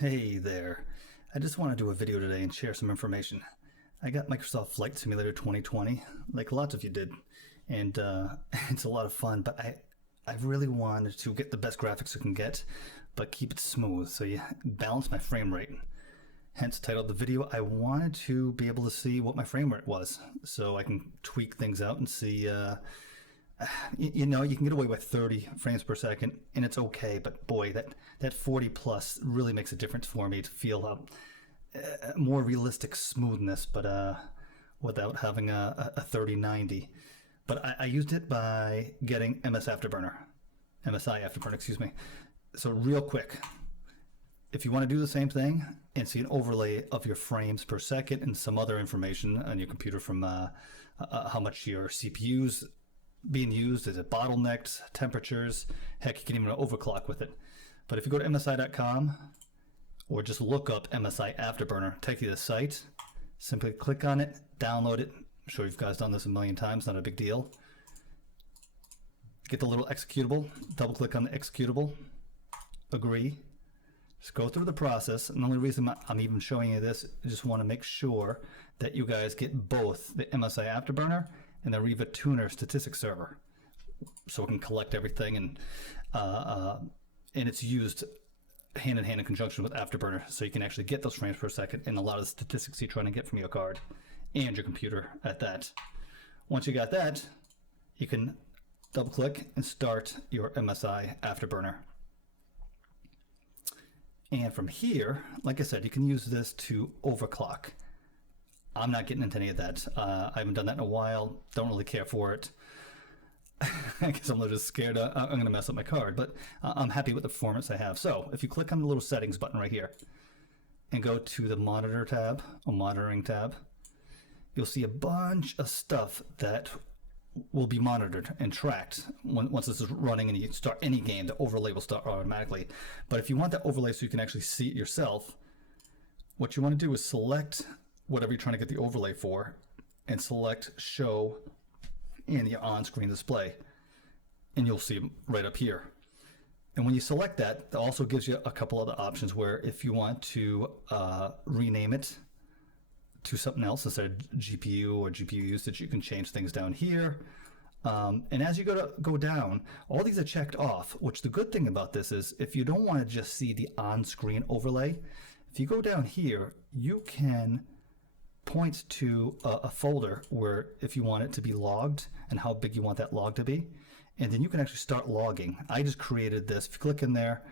Hey there. I just want to do a video today and share some information. I got Microsoft Flight Simulator 2020, like lots of you did, and it's a lot of fun, but I really wanted to get the best graphics I can get, but keep it smooth, so you balance my frame rate. Hence the title of the video. I wanted to be able to see what my frame rate was, so I can tweak things out and see, you know, you can get away with 30 frames per second and it's okay, but boy, that 40 plus really makes a difference for me to feel more realistic smoothness, but without having a 3090. But I used it by getting MSI Afterburner, excuse me. So real quick, if you want to do the same thing and see an overlay of your frames per second and some other information on your computer from how much your CPU's being used, is it bottlenecks, temperatures, heck, you can even overclock with it. But if you go to MSI.com or just look up MSI Afterburner, take you to the site, simply click on it, download it. I'm sure you guys done this a million times, not a big deal. Get the little executable, double click on the executable, agree, just go through the process. And the only reason I'm even showing you this, I just want to make sure that you guys get both the MSI Afterburner and the Riva Tuner statistics server, so it can collect everything, and it's used hand in hand in conjunction with Afterburner, so you can actually get those frames per second and a lot of the statistics you're trying to get from your card and your computer at that. Once you got that, you can double click and start your MSI Afterburner. And from here, like I said, you can use this to overclock. I'm not getting into any of that. I haven't done that in a while. Don't really care for it. I guess I'm a little just scared I'm going to mess up my card, but I'm happy with the performance I have. So if you click on the little settings button right here and go to the monitor tab or monitoring tab, you'll see a bunch of stuff that will be monitored and tracked. Once this is running and you start any game, the overlay will start automatically. But if you want that overlay so you can actually see it yourself, what you want to do is select whatever you're trying to get the overlay for and select show in the on-screen display, and you'll see them right up here. And when you select that, it also gives you a couple other options where if you want to rename it to something else instead of GPU or GPU usage, you can change things down here. And as you go down, all these are checked off, which the good thing about this is if you don't want to just see the on-screen overlay, if you go down here, you can point to a folder where if you want it to be logged and how big you want that log to be, and then you can actually start logging. I just created this. If you click in there,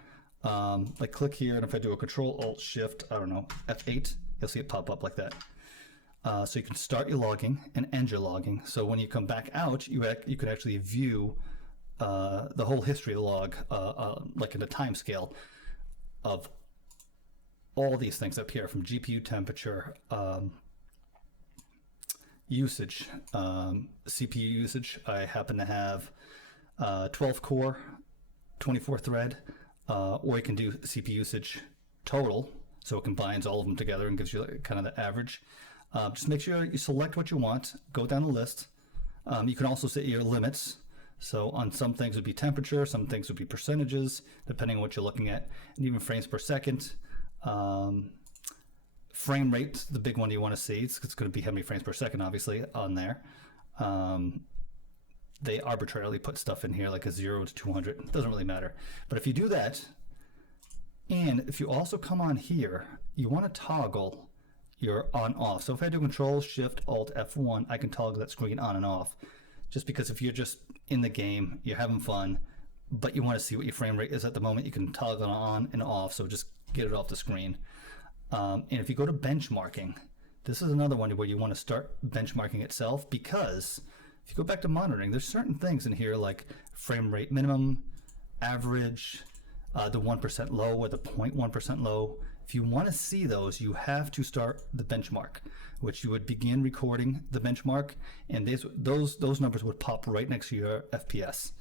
like click here, and if I do a Control-Alt-Shift, I don't know, F8, you'll see it pop up like that. So you can start your logging and end your logging. So when you come back out, you can actually view the whole history log, like in a time scale of all these things up here, from GPU temperature, usage, CPU usage. I happen to have 12 core, 24 thread, or you can do CPU usage total, so it combines all of them together and gives you kind of the average. Just make sure you select what you want, go down the list. You can also set your limits. So on some things would be temperature, some things would be percentages, depending on what you're looking at, and even frames per second. Frame rate, the big one you want to see. It's going to be how many frames per second, obviously, on there. They arbitrarily put stuff in here like a 0 to 200. It doesn't really matter. But if you do that, and if you also come on here, you want to toggle your on-off. So if I do Control-Shift-Alt-F1, I can toggle that screen on and off. Just because if you're just in the game, you're having fun, but you want to see what your frame rate is at the moment, you can toggle it on and off. So just get it off the screen. And if you go to benchmarking, this is another one where you want to start benchmarking itself, because if you go back to monitoring, there's certain things in here like frame rate minimum, average, the 1% low or the 0.1% low. If you want to see those, you have to start the benchmark, which you would begin recording the benchmark, and those numbers would pop right next to your FPS.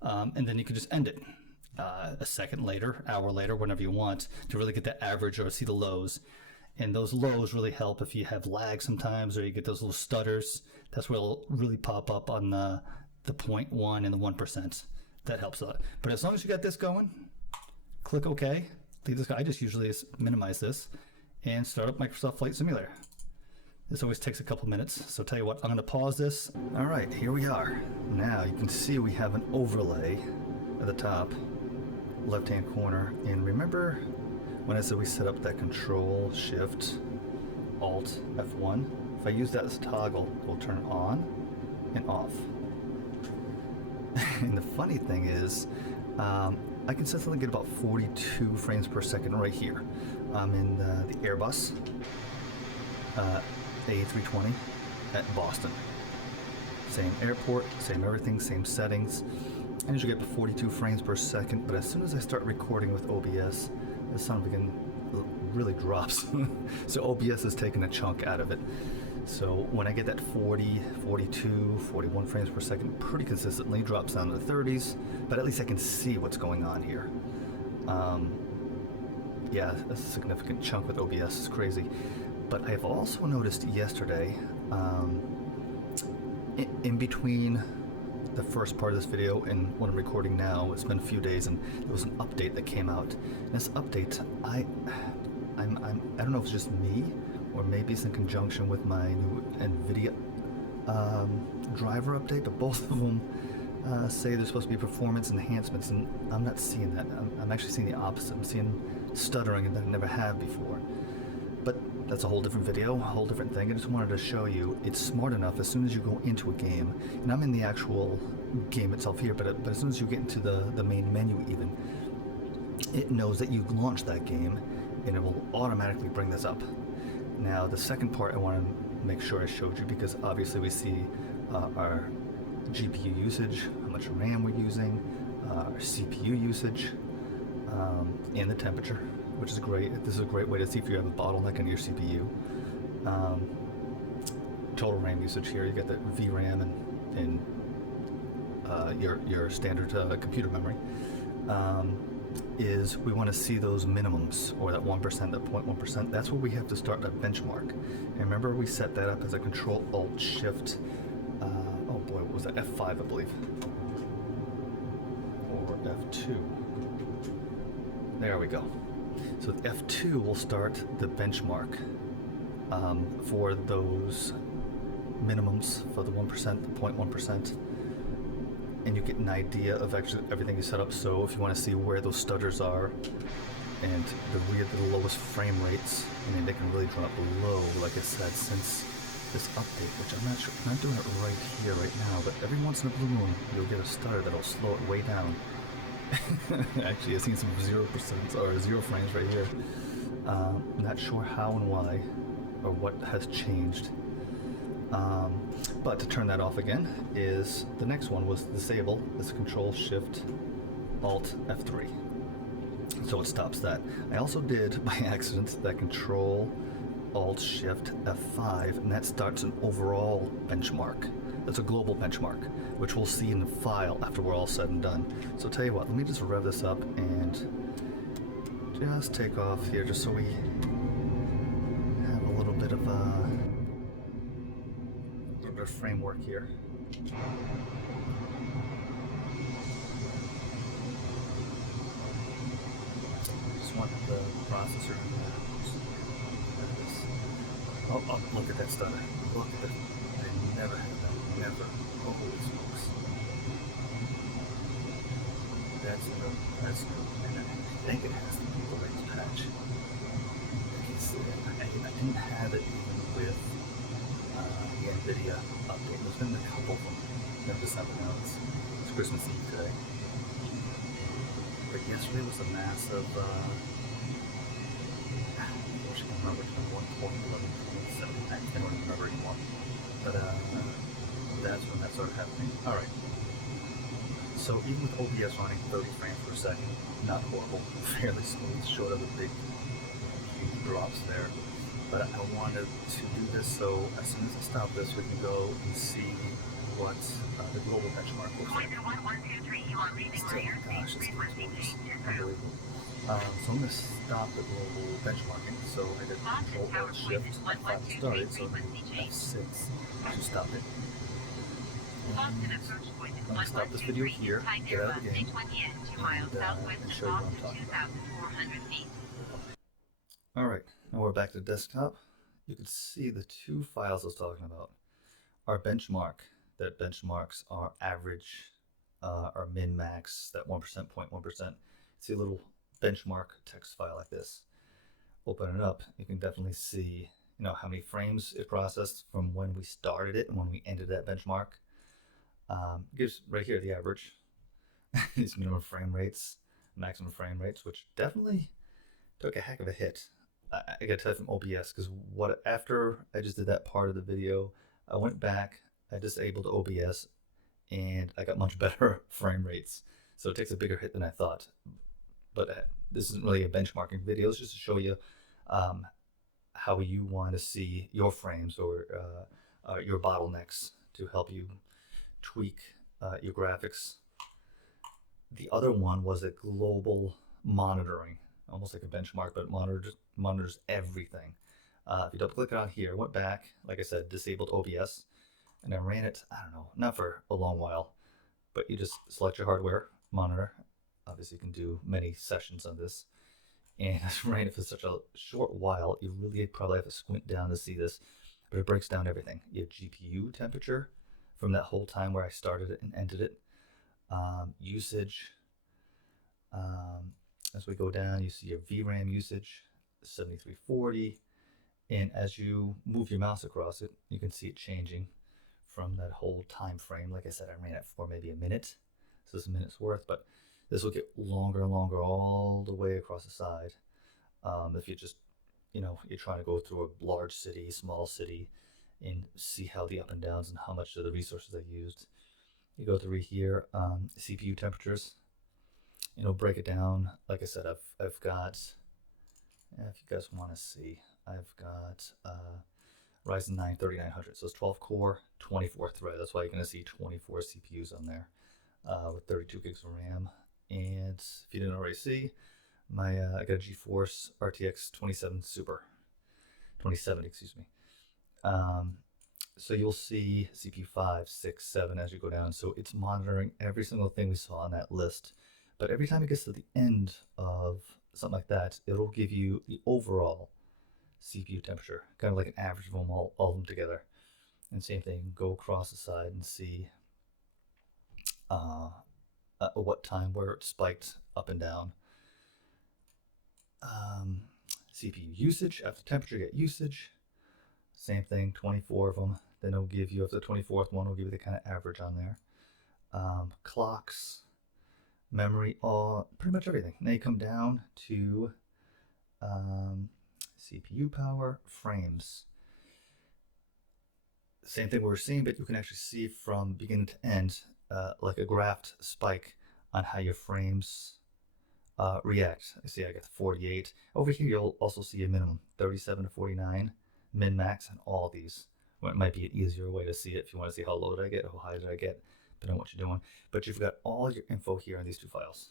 And then you could just end it a second later, hour later, whenever you want, to really get the average or see the lows. And those lows really help if you have lag sometimes, or you get those little stutters. That's where it'll really pop up on the 0.1 and the 1%. That helps a lot. But as long as you got this going, click OK. leave this. I just usually minimize this and start up Microsoft Flight Simulator. This always takes a couple minutes, so tell you what, I'm going to pause this. All right, here we are. Now you can see we have an overlay at the top left-hand corner, and remember when I said we set up that Control Shift Alt F1? If I use that as a toggle, it will turn on and off. And the funny thing is, I consistently get about 42 frames per second right here. I'm in the Airbus A320 at Boston. Same airport, same everything, same settings. I usually get 42 frames per second, but as soon as I start recording with OBS, the son of a gun really drops. So OBS has taken a chunk out of it. So when I get that 40, 42, 41 frames per second pretty consistently, drops down to the 30s, but at least I can see what's going on here. Yeah, that's a significant chunk with OBS, it's crazy. But I've also noticed yesterday, in between the first part of this video and what I'm recording now, it's been a few days, and there was an update that came out. And this update, I don't know if it's just me, or maybe it's in conjunction with my new NVIDIA driver update, but both of them say there's supposed to be performance enhancements, and I'm not seeing that. I'm actually seeing the opposite. I'm seeing stuttering that I never have before. But that's a whole different video, a whole different thing. I just wanted to show you it's smart enough as soon as you go into a game, and I'm in the actual game itself here, but as soon as you get into the main menu even, it knows that you launched that game, and it will automatically bring this up. Now, the second part I want to make sure I showed you, because obviously we see our GPU usage, how much RAM we're using, our CPU usage, and the temperature, which is great. This is a great way to see if you have a bottleneck in your CPU. Total RAM usage here, you get the VRAM and your standard computer memory. Is we want to see those minimums, or that 1%, that 0.1%. That's where we have to start that benchmark. And remember, we set that up as a Control Alt Shift. Oh boy, what was that? F5, I believe, or F2. There we go. So F2 will start the benchmark for those minimums for the 1%, the 0.1%. And you get an idea of actually everything you set up. So if you want to see where those stutters are and the lowest frame rates, I mean, they can really drop below, like I said, since this update, which I'm not sure, I'm not doing it right here, right now, but every once in a blue moon, you'll get a stutter that'll slow it way down. Actually, I've seen some 0% or 0 frames right here. Not sure how and why, or what has changed. But to turn that off again is the next one was disable. This Control Shift Alt F3. So it stops that. I also did by accident that Control Alt Shift F5, and that starts an overall benchmark. That's a global benchmark, which we'll see in the file after we're all said and done. So tell you what, let me just rev this up and just take off here, just so we have a little bit of framework here. Just want the processor. Oh, look at that stutter. Look at that. I never had that. Never. Oh, holy smokes. That's new. And I think it has to be the latest patch. I didn't have it even with the NVIDIA update. There's been a couple of them in December now. It's Christmas Eve today. But yesterday was a massive, I wish I can remember, 1.11.7. I don't remember anymore. But that's when that started happening. Alright. So even with OBS running 30 frames per second, not horrible, fairly smooth, short of the big huge drops there. But I wanted to do this so as soon as I stop this, we can go and see what the global benchmark looks like. Still, gosh, it's unbelievable. So I'm going to stop the global benchmarking. So I did Control Alt Shift F5 started, so F6 to stop it. I'm going to stop this video here, get out of the game, and show you what I'm talking about. Alright, now we're back to the desktop. You can see the two files I was talking about. Our benchmark that benchmarks our average, our min-max, that 1%, 0.1%. See a little benchmark text file like this. Open it up, you can definitely see how many frames it processed from when we started it and when we ended that benchmark. Gives right here the average, these minimum frame rates, maximum frame rates, which definitely took a heck of a hit. I got to tell you from OBS, because after I just did that part of the video, I went back, I disabled OBS, and I got much better frame rates. So it takes a bigger hit than I thought. But this isn't really a benchmarking video. It's just to show you how you want to see your frames or your bottlenecks to help you tweak your graphics. The other one was a global monitoring, almost like a benchmark, but monitors everything. If you double click on here, I went back, like I said, disabled OBS, and I ran it, I don't know, not for a long while, but you just select your hardware, monitor. Obviously, you can do many sessions on this. And I ran it for such a short while, you really probably have to squint down to see this, but it breaks down everything. You have GPU temperature from that whole time where I started it and ended it. Usage. As we go down, you see your VRAM usage, 7340. And as you move your mouse across it, you can see it changing from that whole time frame. Like I said, I ran it for maybe a minute. So this is a minute's worth, but this will get longer and longer all the way across the side. If you just, you're trying to go through a large city, small city, and see how the up and downs and how much of the resources I used. You go through here, CPU temperatures. Break it down. Like I said, I've got, if you guys want to see, I've got Ryzen 9 3900. So it's 12 core, 24 thread. That's why you're going to see 24 CPUs on there with 32 gigs of RAM. And if you didn't already see, I got a GeForce RTX 27 Super, 2070, excuse me. So you'll see CPU 5, 6, 7 as you go down. So it's monitoring every single thing we saw on that list. But every time it gets to the end of something like that, it'll give you the overall CPU temperature, kind of like an average of them all of them together. And same thing, go across the side and see what time where it spiked up and down. CPU usage, after temperature, get usage. Same thing, 24 of them. Then it'll give you, after the 24th one, will give you the kind of average on there. Clocks, memory, all pretty much everything. Now you come down to CPU power, frames. Same thing we're seeing, but you can actually see from beginning to end, like a graphed spike on how your frames react. See, I got 48. Over here, you'll also see a minimum, 37 to 49, min max on all these. Well, it might be an easier way to see it if you want to see how low did I get, how high did I get, depending on what you're doing. But you've got all your info here in these two files.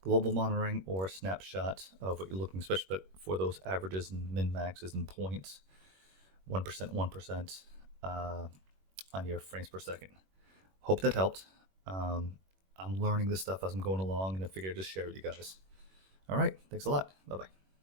Global monitoring or a snapshot of what you're looking, especially for those averages and min maxes and points, 1%, 1% on your frames per second. Hope that helped. I'm learning this stuff as I'm going along, and I figured I'd just share with you guys. All right, thanks a lot. Bye-bye.